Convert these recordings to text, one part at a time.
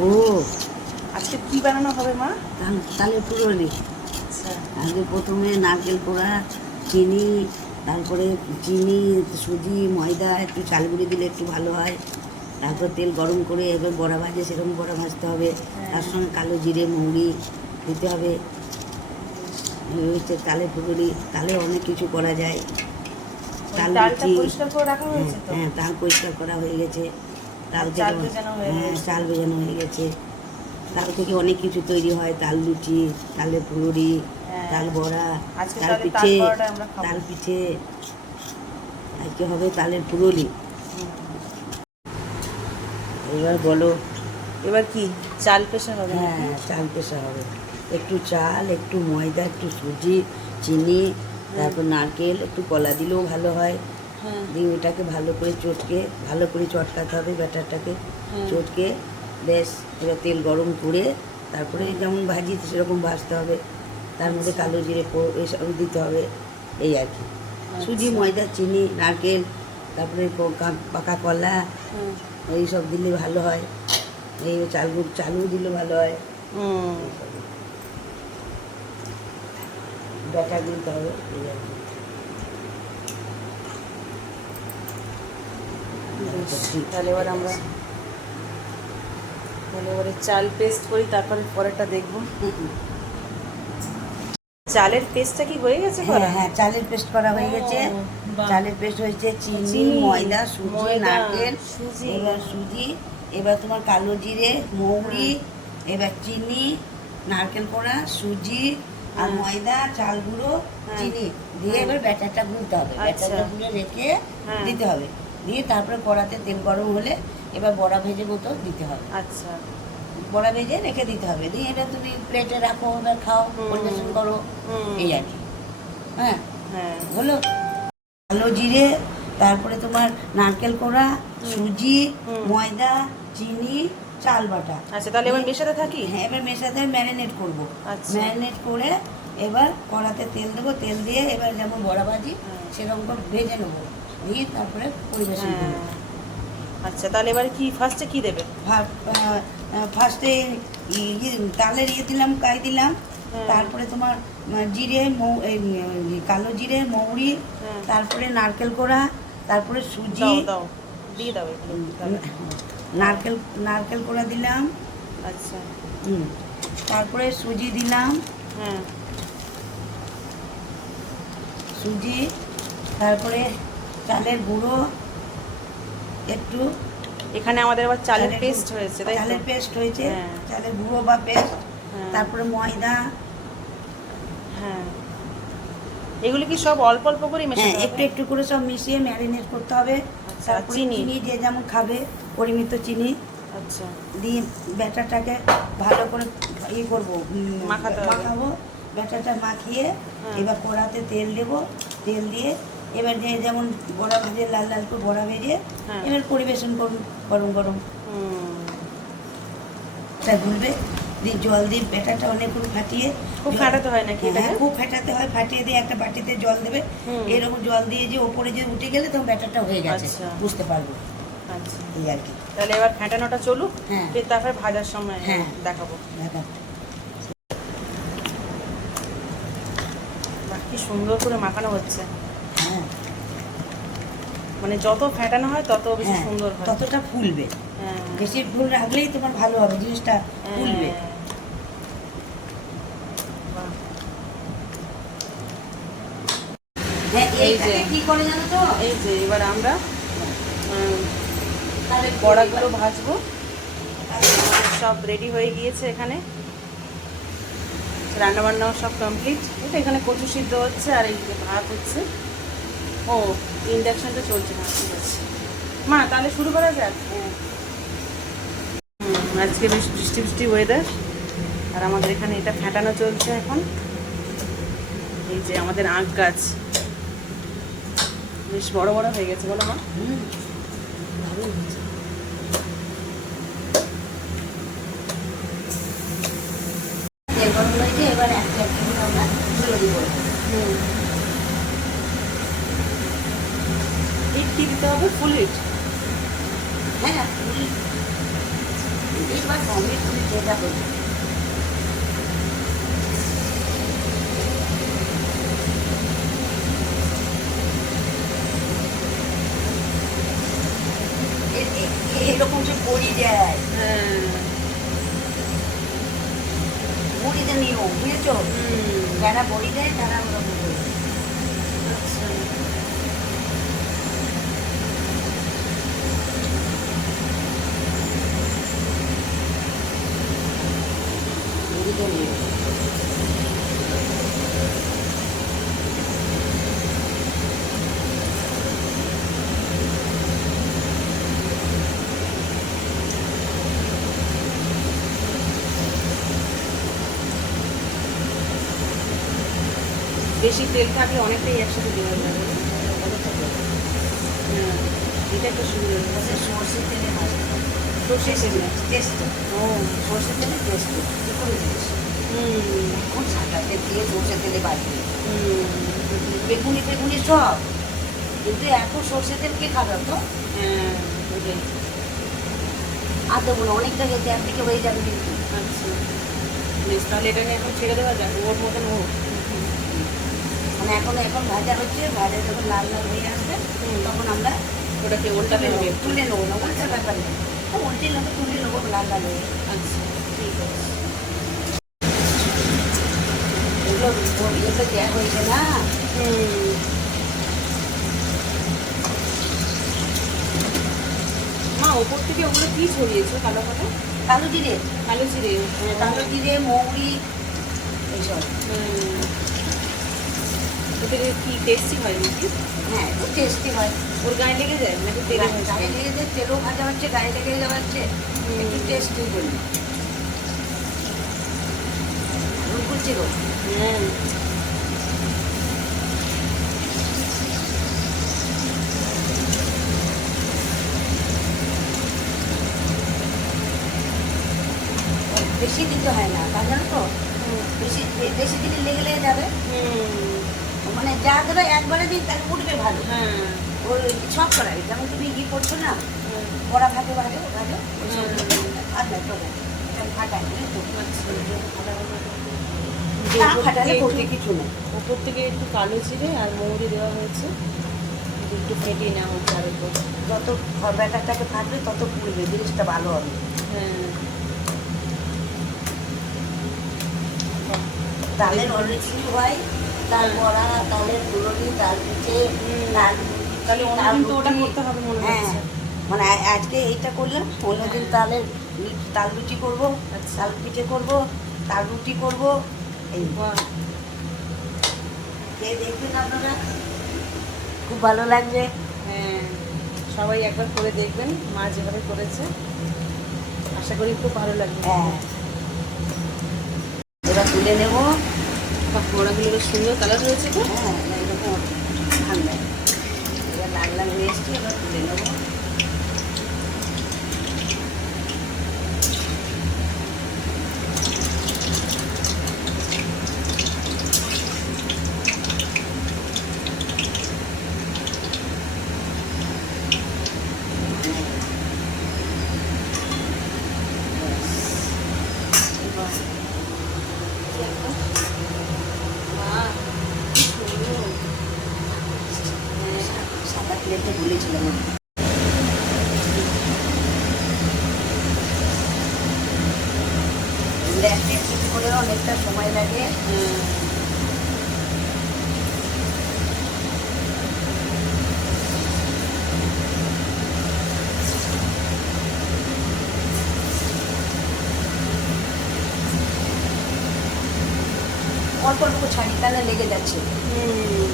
ও। আজকে কি বানানো হবে মা? তাহলে পুরোলি আচ্ছা। আগে প্রথমে নারকেল কোড়া চিনি তারপরে চিনি সুজি ময়দা একটু চালগুড়ি দিলে একটু ভালো হয়। তারপর তেল গরম করে এবার বড়া ভাজে সেরকম বড়া ভাজতে হবে। তার সঙ্গে কালো জিরে মৌরি দিতে হবে। হচ্ছে তালে ফুলুরি তালে অনেক কিছু করা যায়। তাল তো? হ্যাঁ তাল পরিষ্কার করা হয়ে গেছে। তাল চাল ভেজানো হয়ে হ্যাঁ গেছে। তাল থেকে অনেক কিছু তৈরি হয় তাল লুচি তালে ফুলুরি হ্যাঁ। তাল বড়া তাল পিঠে তাল পিঠে। আজকে হবে? তালের পুরোলি। এবার বলো। এবার কি? চাল পেশা হবে হ্যাঁ চাল পেশা হবে। একটু চাল একটু ময়দা একটু সুজি চিনি তারপর নারকেল একটু কলা দিলেও ভালো হ্যাঁ। দিয়ে ওটাকে ভালো করে চটকে ভালো করে চটকাতে হবে ব্যাটারটাকে। চটকে বেশ এবার তেল গরম করে তারপরে যেমন ভাজি সেরকম ভাজতে হবে। তার মধ্যে আচ্ছা। কালো জিরে এসব দিতে হবে এই আর কি। সুজি ময়দা চিনি নারকেল তারপরে পাকা কলা। এইসব দিলে ভালো হয়। এই চালু চালু দিলে ভালো হয়। ব্যাটার দিতে হবে এই আর কি। বেশ, তাহলে এবার আমরা তাহলে এবারে চাল পেস্ট করি তারপরে পরেরটা দেখব চালের পেস্টটা কি হয়ে গেছে হ্যাঁ করা হ্যাঁ চালের পেস্ট করা হয়ে গেছে চালের পেস্ট হয়েছে চিনি ময়দা সুজি নারকেল সুজি। এবার সুজি এবার তোমার কালো জিরে মৌরি এবার চিনি নারকেল কোড়া সুজি আর হ্যাঁ। ময়দা চাল গুঁড়ো হ্যাঁ। চিনি দিয়ে এবার ব্যাটারটা গুলতে হবে আচ্ছা। ব্যাটারটা গুলে রেখে হ্যাঁ। দিতে হবে দিয়ে তারপরে কড়াতে তেল গরম হলে এবার বড়া ভেজে মতো দিতে হবে। আচ্ছা। বড়া ভেজে রেখে দিতে হবে। দিয়ে এটা তুমি প্লেটে রাখো এবার খাও পরিবেশন করো এই আর কি। হ্যাঁ? হ্যাঁ। হলো? কালো জিরে তারপরে তোমার নারকেল কোড়া সুজি ময়দা চিনি চাল বাটা। আচ্ছা তাহলে এবার মেশাতে থাকি? হ্যাঁ এবার মেশাতে ম্যারিনেট করব। আচ্ছা। ম্যারিনেট করে এবার কড়াতে তেল দেবো। তেল দিয়ে এবার যেমন বড়া ভাজি। সেরকম করে ভেজে নেব। দিয়ে তারপরে পরিবেশন হ্যাঁ। করব। আচ্ছা তাহলে এবারে কি ফার্স্টে কি দেবে? ফার্স্টে তালের ইয়ে দিলাম কাই দিলাম হ্যাঁ। তারপরে তোমার জিরে মৌ কালো জিরে মৌরি হ্যাঁ। তারপরে নারকেল কোড়া তারপরে সুজি। দিয়ে দাও নারকেল নারকেল কোড়া দিলাম। আচ্ছা। তারপরে সুজি দিলাম। হ্যাঁ। সুজি তারপরে চালের গুঁড়ো একটু এখানে আমাদের আবার চালের পেস্ট হয়েছে তাই চালের পেস্ট হয়েছে হ্যাঁ। চালের গুঁড়ো বা পেস্ট হ্যাঁ। তারপরে ময়দা হ্যাঁ এগুলো কি সব অল্প অল্প করে হ্যাঁ মেশাতে একটু হবে একটু করে সব মিশিয়ে ম্যারিনেট করতে হবে আচ্ছা, তারপরে চিনি? চিনি যে যেমন খাবে পরিমিত চিনি আচ্ছা দিয়ে ব্যাটারটাকে ভালো করে ইয়ে করব মাখাতে মাখাবো ব্যাটারটা মাখিয়ে হ্যাঁ। এবার কড়াতে তেল দেবো তেল দিয়ে এবার যে যেমন বড়া ভেজে লাল লাল করে বড়া ভেজে হ্যাঁ। এবার পরিবেশন করুন গরম গরম। এটা গুলবে দিয়ে জল দিয়ে ব্যাটারটা অনেকক্ষণ ফাটিয়ে খুব ফাটাতে হয় নাকি হ্যাঁ খুব ফাটাতে হয় ফাটিয়ে দিয়ে একটা বাটিতে জল দেবে। এরকম জল দিয়ে যে ওপরে যে উঠে গেলে তখন ব্যাটারটা হয়ে গেছে আচ্ছা। বুঝতে পারব। আচ্ছা। এই আর কি। তাহলে এবার ফ্যাটানোটা চলুক হ্যাঁ। তারপরে ভাজার সময় হ্যাঁ। দেখাবো। দেখাবো কি সুন্দর করে মাখানো হচ্ছে। মানে যত ফ্যাটানো হয় তত বেশি হ্যাঁ, সুন্দর হয়। ততটা ফুলবে। হ্যাঁ। বেশি ফুল রাখলেই তোমার ভালো হবে জিনিসটা ফুলবে। হ্যাঁ। হ্যাঁ এই যে। কি করে জানো তো? এই যে এবার আমরা বড়াগুলো ভাজবো। সব রেডি হয়ে গিয়েছে এখানে। রান্নাবান্নাও সব কমপ্লিট এখানে কচু সিদ্ধ হচ্ছে আর এই যে ভাত হচ্ছে। ও ইন্ডাকশনটা চলছে না ঠিক আছে। মা তাহলে শুরু করা যাক। হুম, আজকে বেশ বৃষ্টি বৃষ্টি ওয়েদার আর আমাদের এখানে এটা ফ্যাটানো চলছে এখন। এই যে আমাদের আঁক গাছ। বেশ বড় বড় হয়ে গেছে বলো মা হুম, দারুণ হয়েছে। তেল গরম হয়েছে, এবার একটা একটা করে আমরা তুলে দিব। হ্যাঁ যেটা এ- এ- এরকম যে বড়ি দেয় হ্যাঁ। বড়িতে নিয়ম বুঝেছ? যারা বড়ি দেয় তারা ওরকম বেশি তেল থাকলে অনেকটাই একসাথে দেওয়া যাবে। হ্যাঁ এটা একটা হচ্ছে সর্ষের তেলে ভাজা সর্ষে তেলে? টেস্ট ও সর্ষের তেলে টেস্ট জিনিস এখন দিয়ে সর্ষের তেলে বেগুনি বেগুনি সব। কিন্তু এখন সর্ষের তেল কে খাবে তো হ্যাঁ ওটাই। আর দেবো না অনেকটা খেতে একদিকে হয়ে যাবে কিন্তু। আচ্ছা। বেশ তাহলে এটা নিয়ে এখন ছেড়ে দেওয়া যাক। ওর মতন মানে এখন এখন ভাজা হচ্ছে। ভাজা যখন লাল লাল হয়ে আসবে তখন আমরা ওটাকে উল্টাতে হবে তুলে নেব না উল্টা ব্যাপার নেই। উল্টে নেব তুলে নেব লাল লাল হয়ে আচ্ছা। ঠিক আছে। এগুলো এগুলো দেওয়া হয়েছে না। হুম। মা ওপর থেকে ওগুলো কি ছড়িয়েছো কালো কালো? কালো জিরে। কালো জিরে কালো জিরে মৌরি এইসব। হুম। কি টেস্টি হয় নাকি? হ্যাঁ একটু টেস্টি হয়। ওর গায়ে লেগে যায় নাকি তেলে গায়ে লেগে যায় তেলও ভাজা হচ্ছে গায়ে লেগে যাচ্ছে হুম। একটু টেস্টি করি করছি হ্যাঁ বেশি দিতে হয় না তা জানো তো? বেশি বেশি দিলে লেগে লেগে যাবে। হুম। মানে যা দেবে একবারে দিন তাহলে উঠবে ভালো। হ্যাঁ। ওই সব করাই যেমন তুমি ই করছ না বড়া ভাজে ভাজে ভাজো ওই সব ফাটাই তো? ফাটাই না ওপর ফাটালে থেকে করতে একটু- কিছু নেই ওপর থেকে একটু কালো জিরে আর মৌরি দেওয়া হয়েছে। একটু ফেটিয়ে নেওয়া হচ্ছে আর উপর যত ব্যাটারটাকে ফাটবে তত পুড়বে জিনিসটা ভালো হবে। হ্যাঁ। অনেক কিছু হয়। তাল বড়া তালের ফুলনি তাল পিঠে তাল তাহলে অন্যদিন তো ওটা করতে হবে মনে হ্যাঁ। হচ্ছে। মানে আজকে এইটা করলাম অন্যদিন। তালের মি- তাল রুটি করব আচ্ছা। তাল পিঠে করব তাল রুটি করব এই। খেয়ে দেখবেন আপনারা। খুব ভালো লাগবে হ্যাঁ সবাই একবার করে দেখবেন মা যেভাবে করেছে। আশা করি খুব ভালো লাগবে। হ্যাঁ। এবার তুলে নেব। বড়াগুলো সুন্দর কালার হয়েছে তো? হ্যাঁ এরকম ঠান্ডা এবার লাল লাল নিয়ে এসছি, এবার তুলে নেব। ভুলেছিলাম আমি। একটা একটু অনেকটা সময় লাগে। অল্প অল্প ছাড়ি তাহলে লেগে যাচ্ছে হুম।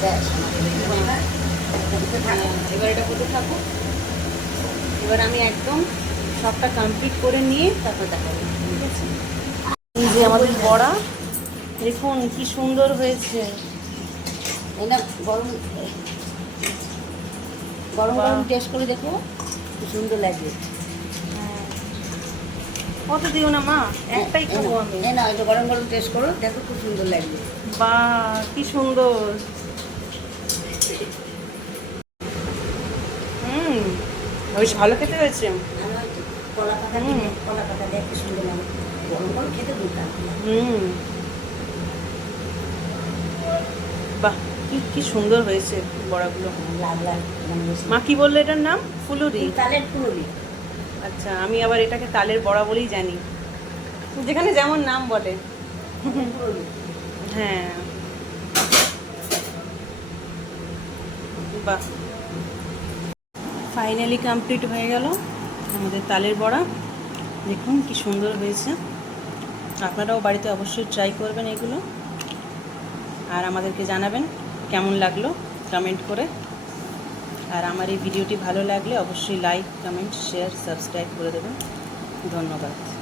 ব্যাস আমাদের লেগে গেল এবার। এদিকে থাকো। হ্যাঁ, এবার এটা করতে থাকো এবার আমি একদম সবটা কমপ্লিট করে নিয়ে তারপর দেখাবো ঠিক আছে? এই যে আমাদের বড়া দেখুন কি সুন্দর হয়েছে। না গরম গরম গরম টেস্ট করে দেখো খুব সুন্দর লাগবে হ্যাঁ। কত দিও না মা? একটাই খাব আমি। না এটা গরম গরম টেস্ট করো দেখো খুব সুন্দর লাগবে। বা কি সুন্দর। হুম। বেশ ভালো খেতে হয়েছে। আমি কলা পাতা কলা পাতা দিয়ে একটু সুন্দর লাগে। গরম গরম খেতে দুর্দান্ত হুম। বাহ কি কি সুন্দর হয়েছে বড়াগুলো। লাল লাল মানে মা কি বলল এটার নাম? ফুলুরি? তালের পুরুলি আচ্ছা আমি আবার এটাকে তালের বড়া বলেই জানি। যেখানে যেমন নাম বলে। হ্যাঁ। বাহ। ফাইনালি কমপ্লিট হয়ে গেল আমাদের তালের বড়া। দেখুন কি সুন্দর হয়েছে। আপনারাও বাড়িতে অবশ্যই ট্রাই করবেন এগুলো। আর আমাদেরকে জানাবেন কেমন লাগল কমেন্ট করে। আর আমার এই ভিডিওটি ভালো লাগলে অবশ্যই লাইক কমেন্ট শেয়ার সাবস্ক্রাইব করে দেবেন। ধন্যবাদ।